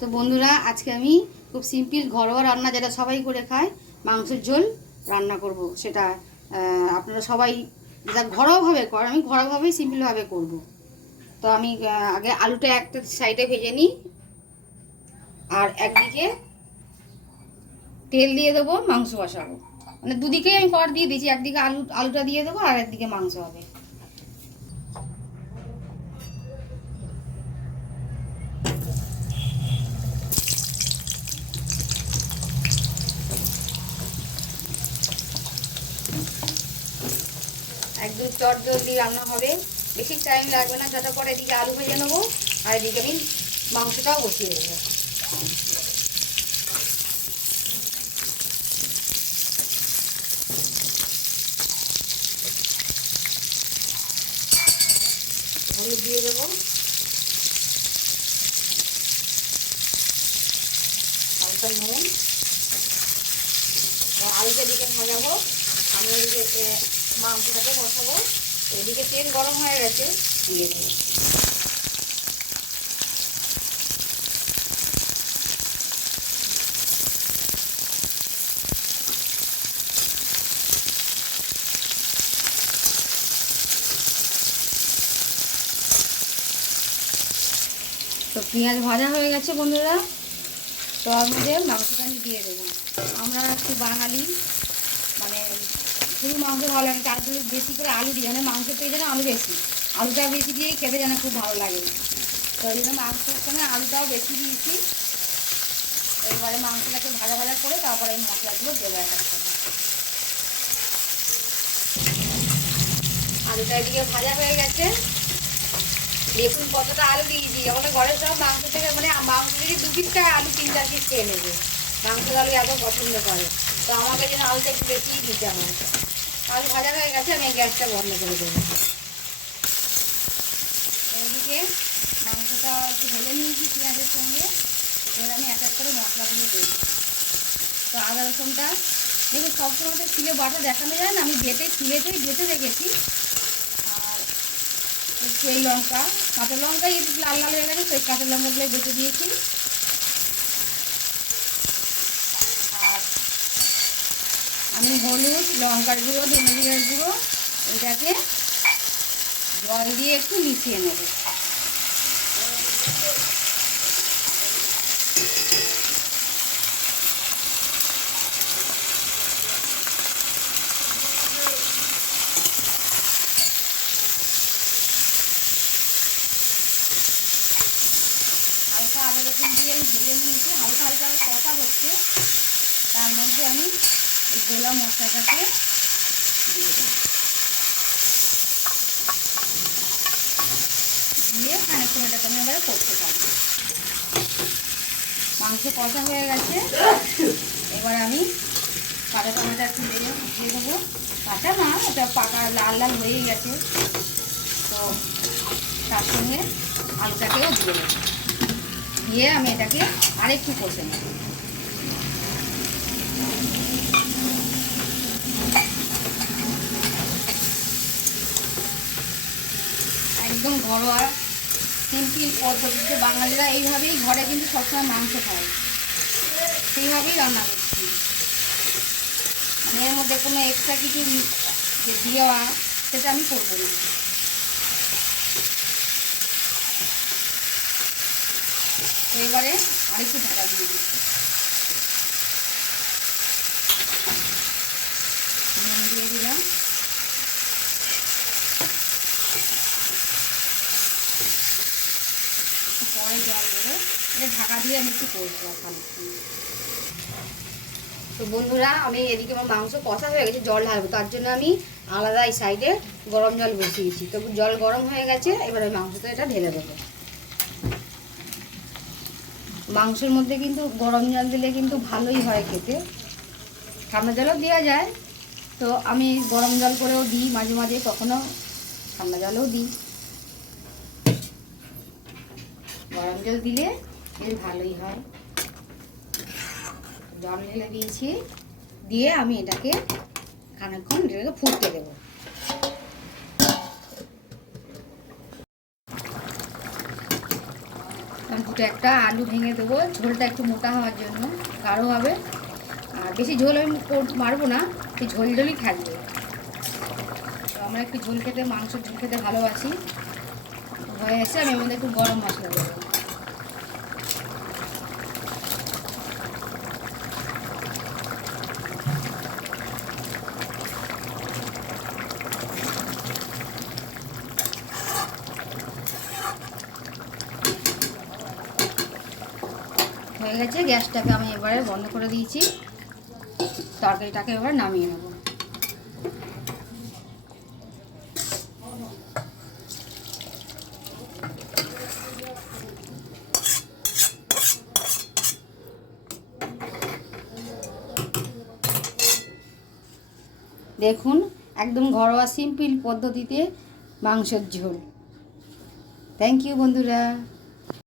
তো বন্ধুরা, আজকে আমি খুব সিম্পল ঘরোয়া রান্না যেটা সবাই করে খায়, মাংসের ঝোল রান্না করব। সেটা আপনারা সবাই যেটা ঘরোয়াভাবে করে, আমি ঘরোয়াভাবেই সিম্পলভাবে করব। তো আমি আগে আলুটা একটা সাইডে ভেজে নিই, আর একদিকে তেল দিয়ে দেবো, মাংস বসাবো। মানে দুদিকেই আমি কর দিয়ে দিয়েছি, একদিকে আলুটা দিয়ে দেবো আর একদিকে মাংস হবে। একদম চট জলদি রান্না হবে, বেশি টাইম লাগবে না। ঝটাপট এদিকে আলু ভেজে নেবো, আর এদিকে আমি মাংসটাও বসিয়ে দেবো। হলুদ দিয়ে দেবো, হালকা নুন। আলুটা দিকে ভাজাবো, আমি এদিকে মাংসটাকে বসাবো। এদিকে তেল গরম হয়ে গেছে, দিয়ে দেবো। তো পেঁয়াজ ভাজা হয়ে গেছে বন্ধুরা, তো আর মধ্যে মাংসটা আমি দিয়ে দেবো। আমরা একটু বাঙালি, মানে শুধু মাংস ভালো লাগে, তারপরে বেশি করে আলু দিই, মানে মাংসের থেকে যেন আলু বেশি, আলুটা বেশি দিয়েই খেতে যেন খুব ভালো লাগে। তো এই জন্য মাংসের সঙ্গে আলুটাও বেশি দিয়েছি। এবারে মাংসটাকে ভাজা ভাজা করে তারপরে এই মশলাগুলো দেবো এক এক করে। আলুটা এদিকে ভাজা হয়ে গেছে, দেখুন কতটা আলু দিয়েছি। আমাদের ঘরের সব মাংস থেকে, মানে মাংস থেকে 2 পিস আলু 3-4 পিস খেয়ে নেবে। মাংসের আলু এত পছন্দ করে, তো আমাকে যেন আলুটা একটু বেশিই দিতে হয়। আলু ভাজা হয়ে গেছে, আমি গ্যাসটা বন্ধ করে দেবো। এদিকে মাংসটা একটু ভেজে নিয়েছি পেঁয়াজের সঙ্গে, এবার আমি এক এক করে মশলাগুলো দেবো। তো আদা রসুনটা দেখুন, সবসময় তো শিলে বাটা দেখানো যায় না, আমি শিলেতেই বেটে রেখেছি। আর একটু এই লঙ্কা, কাঁচা লঙ্কাই একটু লাল লাল হয়ে গেছে, সেই কাঁচা লঙ্কাগুলো বেটে দিয়েছি। আর আমি হলুদ, লঙ্কার গুঁড়ো, ধনে জিরার গুঁড়ো এটাকে জল দিয়ে একটু মিশিয়ে নেব। হালকা আদা রসুন দিয়ে আমি ভেজে নিয়েছি, হালকা হালকা কষা হচ্ছে। তার মধ্যে আমি এই গোলা মশলাটাকে দিয়ে দেবো, দিয়ে খানিকক্ষণ এটাকে আমি এবারে করতে থাকবো। মাংস কষা হয়ে গেছে, এবার আমি কাঁচা টমেটো একটু দিয়ে দেবো। কাঁচা না, এটা পাকা লাল লাল হয়েই গেছে। তো তার সঙ্গে আলুটাকেও দিয়ে দেবো, দিয়ে আমি এটাকে আরেকটু কষে নেব। একদম ঘরোয়া সিম্পল পদ্ধতিতে বাঙালিরা এইভাবেই ঘরে কিন্তু সবসময় মাংস খায়, সেইভাবেই রান্না করছি। মানে এর মধ্যে কোনো এক্সট্রা কিছু যে দেওয়া, সেটা আমি করবো না। তো এবারে আরেকটু ঢাকা দিয়ে দিচ্ছি, নুন দিয়ে দিলাম। পরে জল দেবো, এটা ঢাকা দিয়ে আমি একটু করবো খানিকক্ষণ। তো বন্ধুরা, আমি এদিকে আমার মাংস কষা হয়ে গেছে, জল ঢালবো, তার জন্য আমি আলাদা এই সাইডে গরম জল বসিয়েছি। তো জল গরম হয়ে গেছে, এবার আমি মাংসটা এটা ঢেলে দেবো। মাংসের মধ্যে কিন্তু গরম জল দিলে কিন্তু ভালোই হয় খেতে, ঠান্ডা জলও দেওয়া যায়। তো আমি গরম জল করেও দিই মাঝে মাঝে, কখনো ঠান্ডা জলও দিই। গরম জল দিলে বেশ ভালোই হয়। জল ঢেলে দিয়েছি, দিয়ে আমি এটাকে খানিকক্ষণ এটাকে ফুটতে দেবো। দুটো একটা আলু ভেঙে দেবো, ঝোলটা একটু মোটা হওয়ার জন্য, গাঢ় হবে। আর বেশি ঝোল আমি মারবো না, একটু ঝোল ঝোলই থাকবে। তো আমরা একটু ঝোল খেতে, মাংসের ঝোল খেতে ভালোবাসি। হয়ে এসে আমি এর মধ্যে একটু গরম মশলা দেবো। হয়ে গেছে, গ্যাসটাকে আমি এবারে বন্ধ করে দিয়েছি। তরকারিটাকে এবার নামিয়ে নেব। দেখুন, একদম ঘরোয়া সিম্পল পদ্ধতিতে মাংসের ঝোল। থ্যাংক ইউ বন্ধুরা।